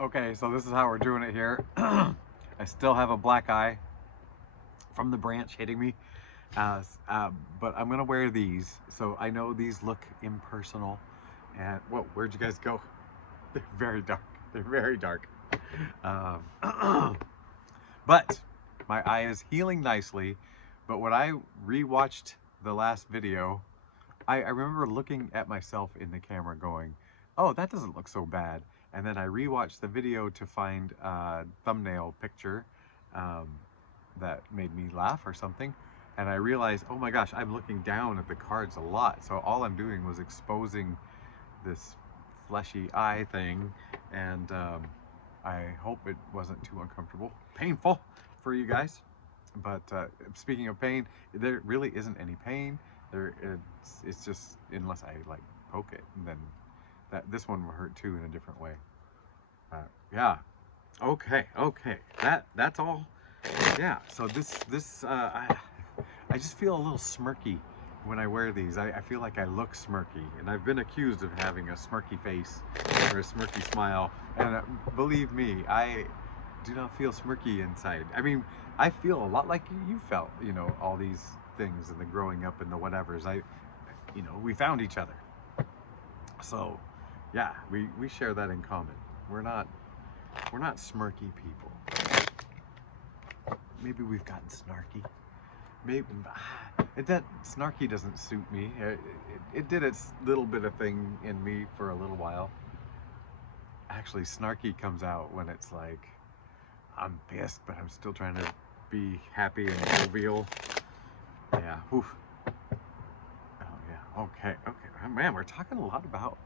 Okay, so this is how we're doing it here. I still have a black eye from the branch hitting me, but I'm gonna wear these. So I know these look impersonal. And whoa, where'd you guys go? They're very dark. They're very dark. But my eye is healing nicely. But when I rewatched the last video, I remember looking at myself in the camera going, oh, that doesn't look so bad. And then I rewatched the video to find a thumbnail picture um, that made me laugh or something. And I realized, oh my gosh, I'm looking down at the cards a lot. So all I'm doing was exposing this fleshy eye thing. And I hope it wasn't too uncomfortable, painful for you guys. But speaking of pain, there really isn't any pain. It's just, unless I like poke it, and then this one will hurt too in a different way. Yeah. Okay. That's all. Yeah. So I just feel a little smirky when I wear these. I feel like I look smirky, and I've been accused of having a smirky face or a smirky smile. And believe me, I do not feel smirky inside. I mean, I feel a lot like you felt, all these things and the growing up and the whatevers. We found each other. So, yeah, we share that in common. We're not smirky people. Maybe we've gotten snarky. Maybe that snarky doesn't suit me. It did its little bit of thing in me for a little while. Actually, snarky comes out when it's like, I'm pissed, but I'm still trying to be happy and jovial. Yeah. Oof. Oh yeah. Okay. Oh, man, we're talking a lot about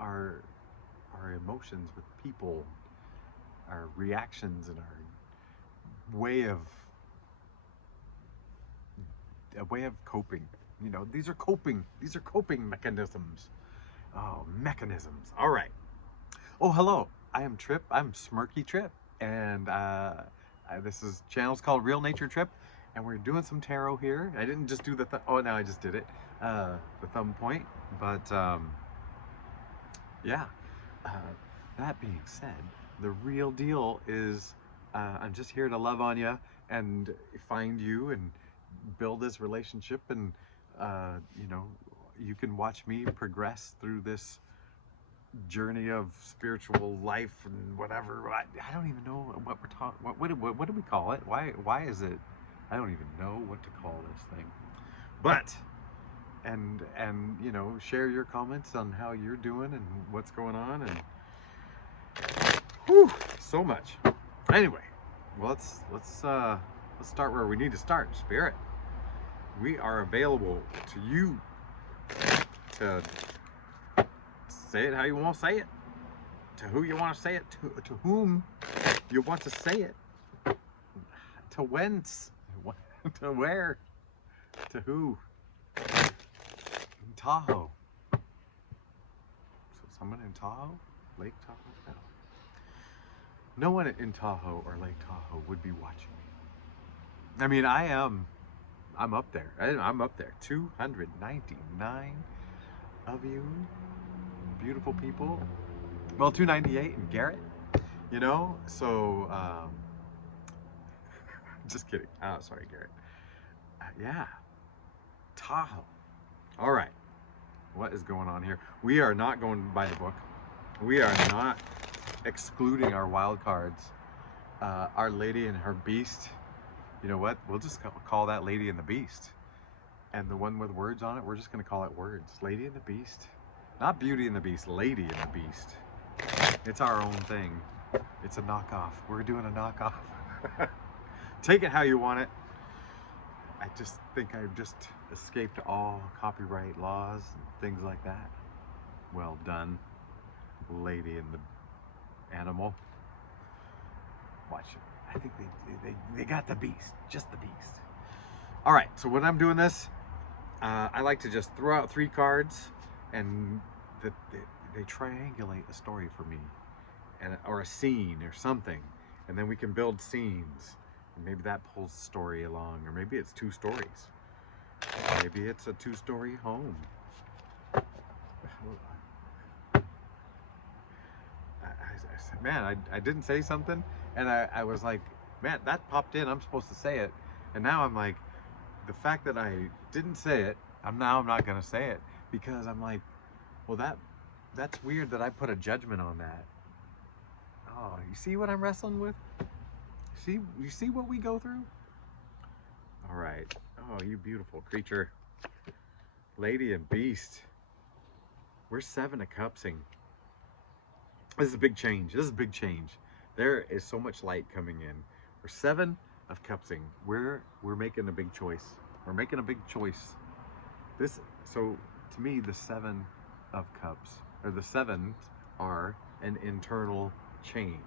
our emotions with people, our reactions, and our way of coping. These are coping mechanisms. Oh, mechanisms. All right. Oh, hello. I am Trip. I'm Smirky Trip, and this is channel's called Real Nature Trip, and we're doing some tarot here. I didn't just do oh, no, I just did it. The thumb point, but yeah. Uh, that being said, the real deal is I'm just here to love on you and find you and build this relationship, and you can watch me progress through this journey of spiritual life and whatever. I don't even know what we're talking. What do we call it? Why is it? I don't even know what to call this thing. But and share your comments on how you're doing and what's going on, and whew, so much. Anyway, well, let's start where we need to start. Spirit, we are available to you to say it how you want to say it, to who you want to say it, to whom you want to say it, to whence, to where, to who. In Tahoe. So someone in Tahoe? Lake Tahoe? No. No one in Tahoe or Lake Tahoe would be watching me. I mean, I'm up there. I'm up there. 299 of you beautiful people. Well, 298 in Garrett, so just kidding. Oh, sorry, Garrett. Yeah, Tahoe. All right, what is going on here? We are not going by the book. We are not excluding our wild cards. Our Lady and her Beast. You know what? We'll just call that Lady and the Beast. And the one with words on it, we're just going to call it words. Lady and the Beast. Not Beauty and the Beast, Lady and the Beast. It's our own thing. It's a knockoff. We're doing a knockoff. Take it how you want it. I just think I've just escaped all copyright laws and things like that. Well done, Lady and the Animal. Watch it. I think they got the beast, just the beast. All right, so when I'm doing this, I like to just throw out 3 cards, and they triangulate a story for me, or a scene or something, and then we can build scenes. And maybe that pulls the story along, or maybe it's 2 stories. Maybe it's a 2-story home. said, man, I didn't say something, and I was like, man, that popped in. I'm supposed to say it, and now I'm like, the fact that I didn't say it, I'm not gonna say it because I'm like, well, that's weird that I put a judgment on that. Oh, you see what I'm wrestling with? You see what we go through? All right. Oh, you beautiful creature. Lady and beast. We're 7 of cupsing. This is a big change. This is a big change. There is so much light coming in. We're 7 of cupsing. We're making a big choice. We're making a big choice. So to me, the 7 of cups, or the 7s are an internal change.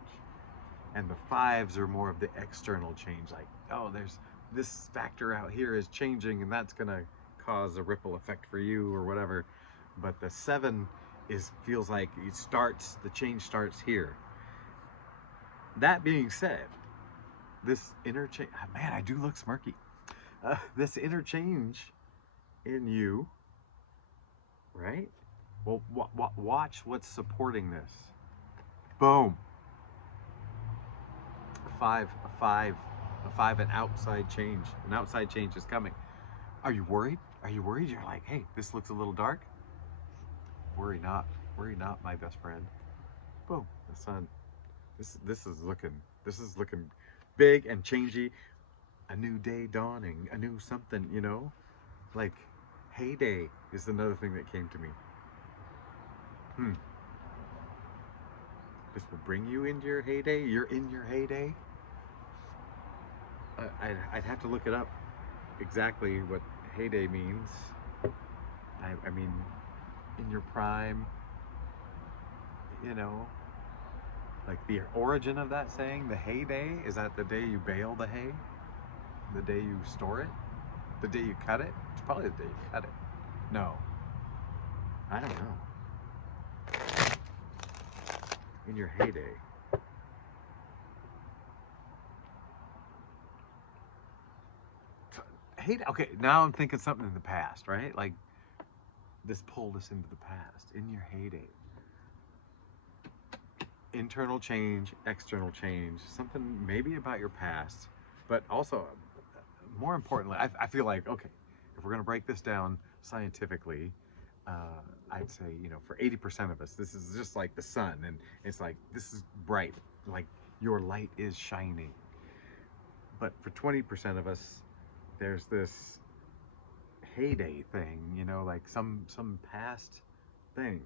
And the 5s are more of the external change. Like, oh, there's this factor out here is changing and that's gonna cause a ripple effect for you or whatever. But the 7 feels like the change starts here. That being said, this interchange, man, I do look smirky. This interchange in you, right? Well, watch what's supporting this. Boom. A five, an outside change. An outside change is coming. Are you worried? Are you worried? You're like, hey, this looks a little dark. Worry not, my best friend. Boom, the sun. This is looking big and changey. A new day dawning, a new something, you know? Like, heyday is another thing that came to me. This will bring you into your heyday. You're in your heyday. I'd have to look it up exactly what heyday means. I mean, in your prime, you know, like the origin of that saying, the heyday, is that the day you bale the hay? The day you store it? The day you cut it? It's probably the day you cut it. No. I don't know. In your heyday. Heyday, okay, now I'm thinking something in the past, right? Like, this pulled us into the past. In your heyday. Internal change, external change, something maybe about your past, but also, more importantly, I feel like, okay, if we're going to break this down scientifically, I'd say, you know, for 80% of us, this is just like the sun, and it's like, this is bright, like your light is shining. But for 20% of us, there's this heyday thing, you know, like some past thing.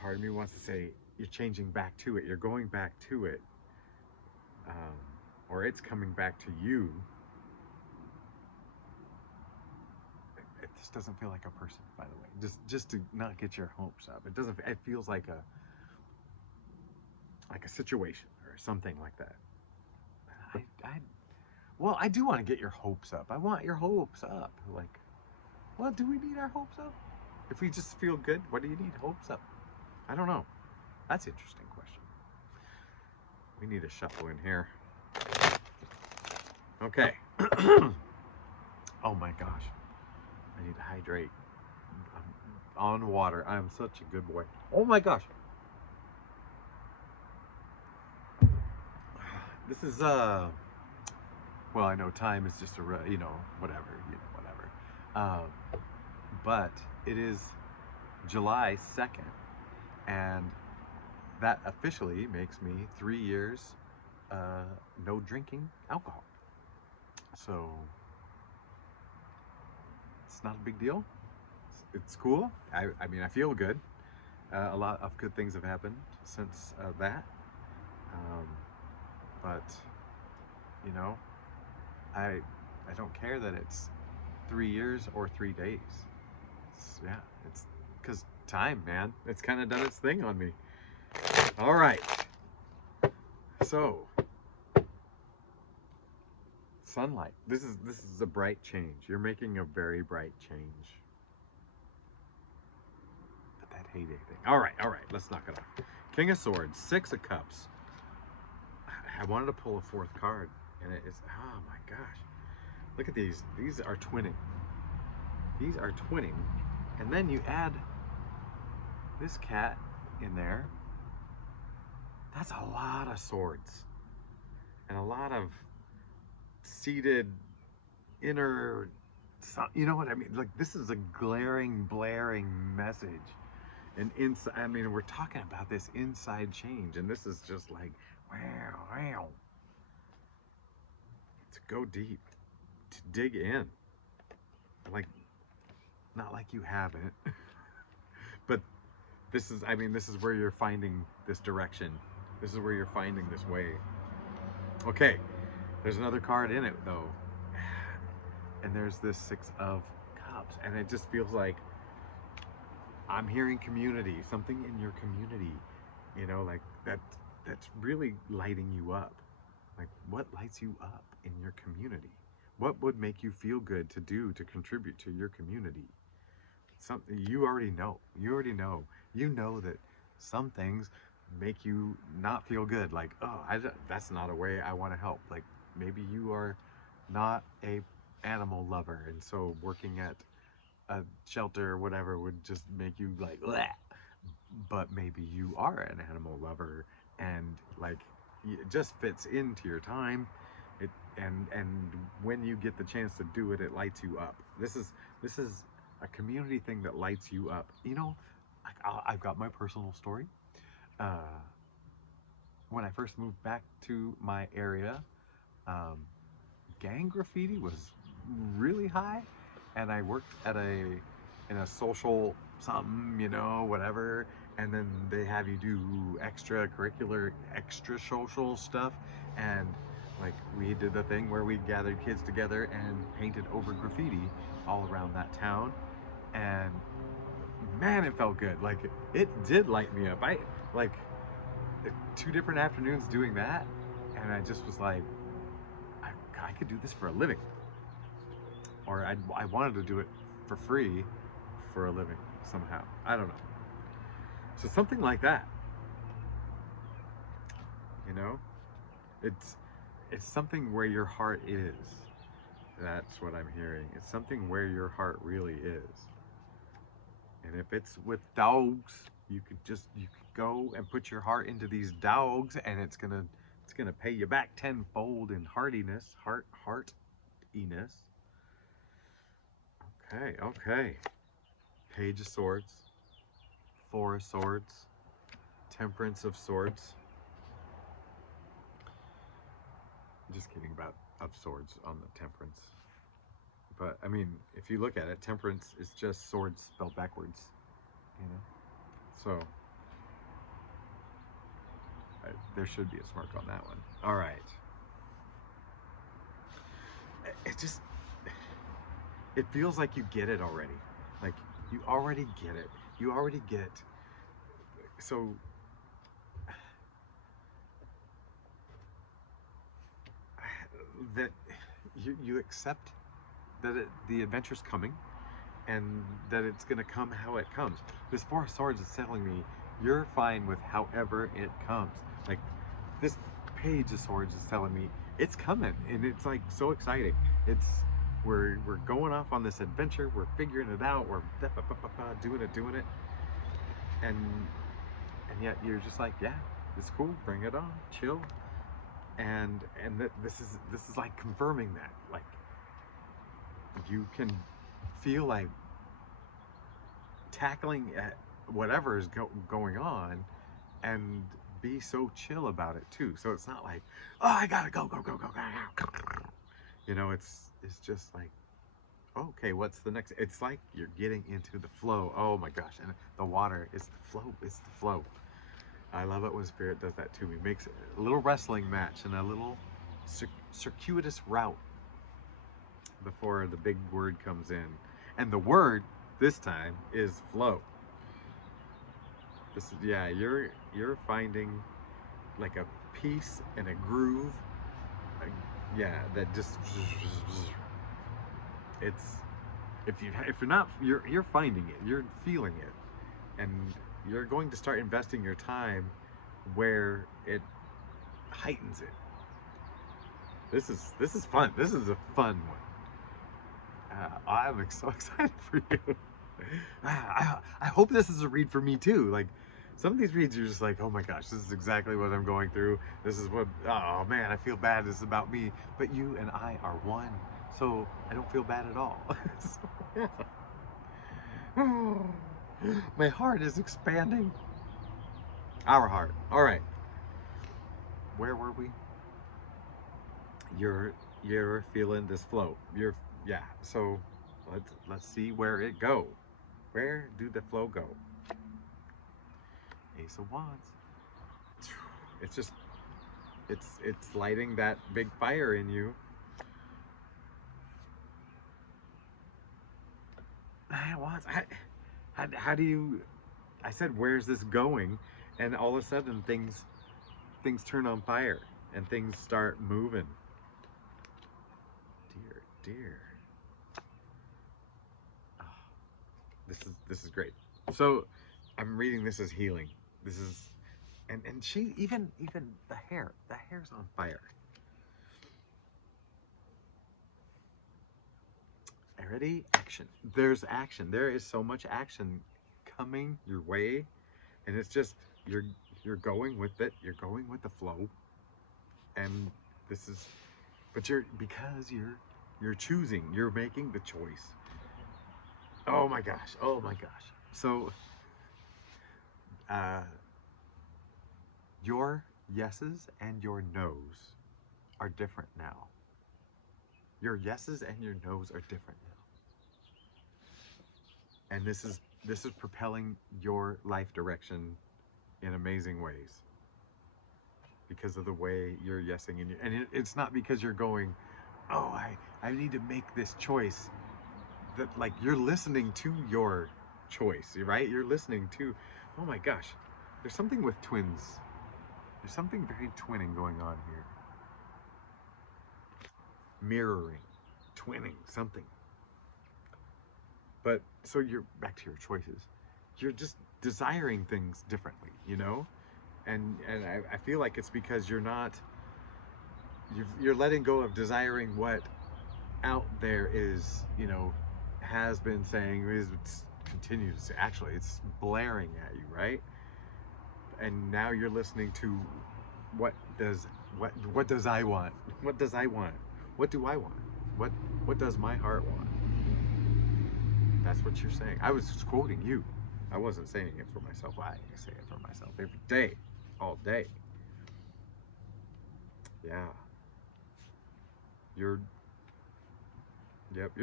Part of me wants to say, you're changing back to it, you're going back to it, or it's coming back to you. This doesn't feel like a person, by the way. Just to not get your hopes up. It doesn't. It feels like a situation or something like that. Well, I do want to get your hopes up. I want your hopes up. Like, well, do we need our hopes up? If we just feel good, what do you need hopes up? I don't know. That's an interesting question. We need a shuffle in here. Okay. Oh my gosh. I need to hydrate. I'm on water. I'm such a good boy. Oh my gosh. This is, well, I know time is just you know, whatever. But it is July 2nd, and that officially makes me 3 years no drinking alcohol. So it's not a big deal. It's cool. I mean, I feel good. A lot of good things have happened since that. But you know, I don't care that it's 3 years or 3 days. It's because time, man. It's kind of done its thing on me. All right. So, sunlight. This is a bright change. You're making a very bright change. But that heyday thing. All right. Let's knock it off. King of Swords, 6 of Cups. I wanted to pull a 4th card, and it is, oh my gosh. Look at these. These are twinning. These are twinning. And then you add this cat in there. That's a lot of swords and a lot of seated inner, you know what I mean? Like, this is a glaring, blaring message. And inside, I mean, we're talking about this inside change, and this is just like, wow, wow. To go deep, to dig in. Like, not like you haven't, but this is, I mean, this is where you're finding this direction. This is where you're finding this way. Okay, there's another card in it, though. And there's this Six of Cups, and it just feels like I'm hearing community, something in your community, you know, like that's really lighting you up. Like, what lights you up in your community? What would make you feel good to do to contribute to your community? Something you already know. You already know. You know that some things make you not feel good. Like, oh, that's not a way I want to help. Like, maybe you are not a animal lover, and so working at a shelter or whatever would just make you like, bleh. But maybe you are an animal lover, and like, it just fits into your time. It and when you get the chance to do it, it lights you up. This is a community thing that lights you up. You know, I've got my personal story. Uh, when I first moved back to my area, um, gang graffiti was really high, and I worked at in a social something, you know, whatever, and then they have you do extracurricular, extra social stuff, and like, we did the thing where we gathered kids together and painted over graffiti all around that town, and man, it felt good. Like, it did light me up. I like 2 different afternoons doing that, and I just was like, I could do this for a living. Or I wanted to do it for free for a living somehow. I don't know. So something like that, you know? It's it's something where your heart is. That's what I'm hearing. It's something where your heart really is. And if it's with dogs, you could go and put your heart into these dogs, and it's gonna pay you back tenfold in heartiness. Okay, okay. Page of Swords, Four of Swords, Temperance of Swords. I'm just kidding about of Swords on the Temperance. But I mean, if you look at it, Temperance is just swords spelled backwards, you know? So there should be a smirk on that one. All right. It just, it feels like you get it already. Like, you already get it. You already get. So that you accept that the adventure's coming, and that it's going to come how it comes. This Four of Swords is telling me you're fine with however it comes. Like, this Page of Swords is telling me it's coming, and it's like so exciting. It's we're going off on this adventure. We're figuring it out. We're doing it, and yet you're just like, yeah, it's cool. Bring it on, chill. And this is like confirming that, like, you can feel like tackling at whatever is going on, and be so chill about it too. So it's not like, oh, I gotta go. You know, it's just like, okay, what's the next? It's like you're getting into the flow. Oh my gosh, and the water is the flow. It's the flow. I love it when Spirit does that to me. Makes a little wrestling match and a little circuitous route before the big word comes in. And the word this time is flow. This is, yeah, you're finding like a piece and a groove. Yeah, that just, it's, if you're not, you're finding it, you're feeling it, and you're going to start investing your time where it heightens it. This is fun. This is a fun one. I'm so excited for you. I hope this is a read for me too. Like, Some of these reads you're just like, oh my gosh, this is exactly what I'm going through. This is what, oh man, I feel bad. This is about me. But you and I are one. So I don't feel bad at all. My heart is expanding. Our heart. All right. Where were we? You're feeling this flow. Yeah. So let's see where it go. Where do the flow go? Ace of Wands. It's just it's lighting that big fire in you. Nine of Wands. How do you? I said, where's this going? And all of a sudden things turn on fire and things start moving. Dear. Oh, this is great. So I'm reading this as healing. This is and she even the hair's on fire. Ready? Action. There's action. There is so much action coming your way, and it's just you're going with it. You're going with the flow, and this is, but because you're choosing. You're making the choice. Oh my gosh. Oh my gosh. So, your yeses and your nos are different now. Your yeses and your nos are different now. And this is propelling your life direction in amazing ways because of the way you're yesing and it's not because you're going, oh, I need to make this choice. That, like, you're listening to your choice, right? You're listening to, oh my gosh, there's something with twins. There's something very twinning going on here. Mirroring, twinning, something. But so you're back to your choices. You're just desiring things differently, you know? And I feel like it's because you're letting go of desiring what out there is, you know, has been saying, is continues to say, actually it's blaring at you, right? And now you're listening to what does I want? What does I want? What do I want? What does my heart want? That's what you're saying. I was just quoting you. I wasn't saying it for myself. I say it for myself every day, all day. Yeah. You're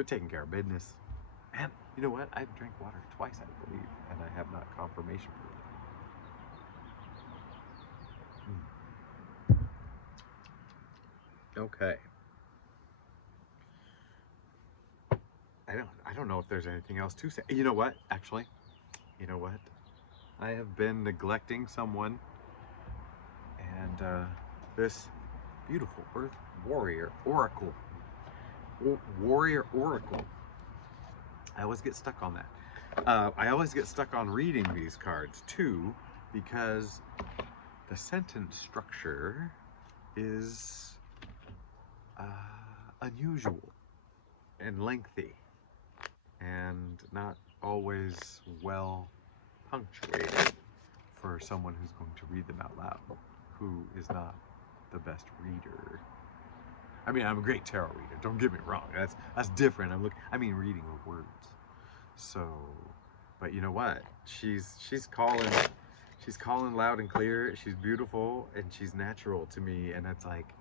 taking care of business. And you know what? I've drank water twice, I believe, and I have not confirmation for it. Okay. I don't know if there's anything else to say. You know what? Actually, you know what? I have been neglecting someone, and this beautiful Earth Warrior Oracle. Warrior Oracle. I always get stuck on that. I always get stuck on reading these cards too, because the sentence structure is unusual and lengthy and not always well punctuated for someone who's going to read them out loud, who is not the best reader. I mean, I'm a great tarot reader, don't get me wrong, that's different. I mean reading the words. So, but you know what? She's calling loud and clear. She's beautiful and she's natural to me, and it's like,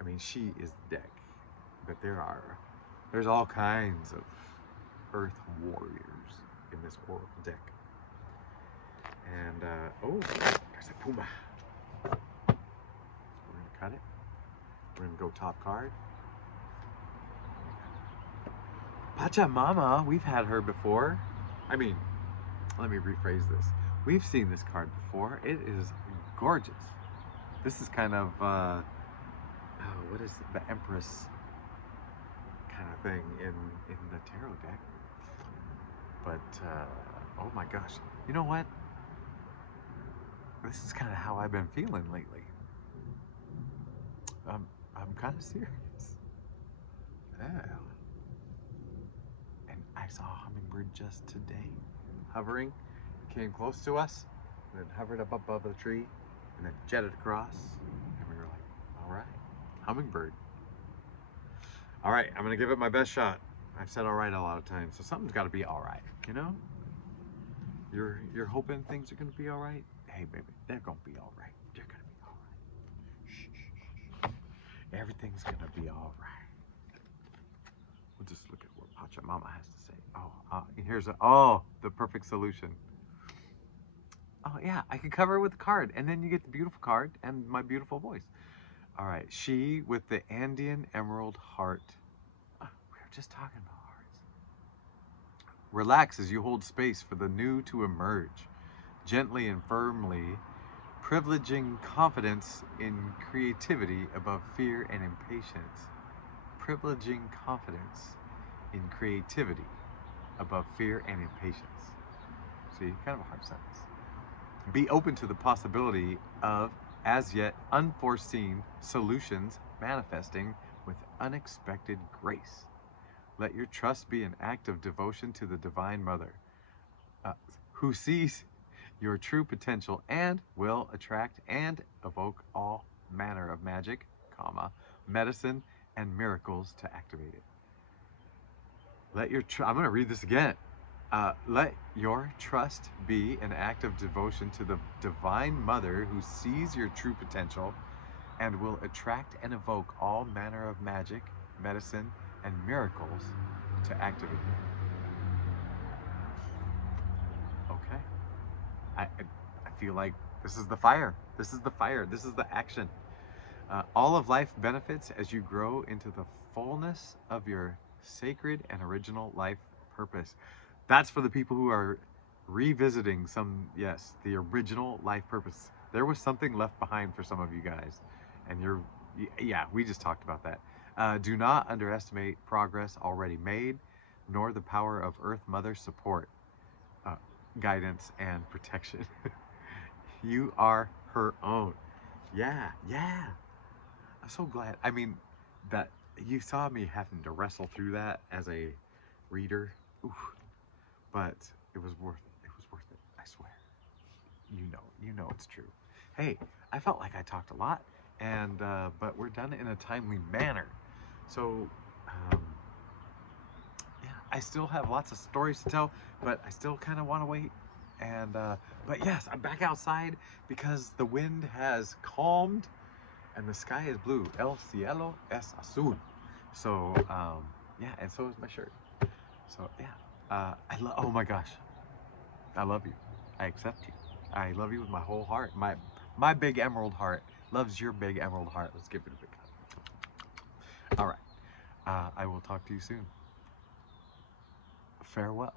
I mean, she is the deck. But there's all kinds of Earth warriors in this oracle deck. And oh, there's a puma. We're gonna cut it. We're gonna go top card. Pachamama, we've had her before. I mean, let me rephrase this. We've seen this card before. It is gorgeous. This is kind of, what is it? The Empress kind of thing in the tarot deck. But, oh my gosh. You know what? This is kind of how I've been feeling lately. I'm kind of serious. Yeah. And I saw a hummingbird just today, hovering, came close to us. and then hovered up above the tree, and then jetted across, and we were like, all right, hummingbird. All right, I'm gonna give it my best shot. I've said all right a lot of times, so something's got to be all right, you know? You're hoping things are gonna be all right. Hey, baby, they're gonna be all right. They're gonna be all right. Shh, shh, shh. Everything's gonna be all right. We'll just look at what Pachamama has to say. Oh, here's the perfect solution. Oh yeah, I could cover it with a card, and then you get the beautiful card and my beautiful voice. All right, she with the Andean emerald heart. We were just talking about hearts. Relax as you hold space for the new to emerge, gently and firmly, privileging confidence in creativity above fear and impatience. Privileging confidence in creativity above fear and impatience. See, kind of a hard sentence. Be open to the possibility of as yet unforeseen solutions manifesting with unexpected grace. Let your trust be an act of devotion to the Divine Mother, who sees your true potential and will attract and evoke all manner of magic, medicine, and miracles to activate it. I'm going to read this again. Let your trust be an act of devotion to the Divine Mother who sees your true potential and will attract and evoke all manner of magic, medicine, and miracles to activate it. Okay. I feel like this is the fire. This is the fire. This is the action. All of life benefits as you grow into the fullness of your sacred and original life purpose. That's for the people who are revisiting the original life purpose. There was something left behind for some of you guys, and we just talked about that. Do not underestimate progress already made, nor the power of Earth Mother support, guidance, and protection. You are her own. Yeah. I'm so glad. I mean, that you saw me having to wrestle through that as a reader. Oof. But it was worth it. It was worth it. I swear. You know it's true. Hey, I felt like I talked a lot, and but we're done in a timely manner. So, yeah, I still have lots of stories to tell, but I still kind of want to wait. And but yes, I'm back outside because the wind has calmed and the sky is blue. El cielo es azul. So yeah, and so is my shirt. So yeah, oh my gosh, I love you. I accept you. I love you with my whole heart. My big emerald heart loves your big emerald heart. Let's give it a big hug. All right. I will talk to you soon. Farewell.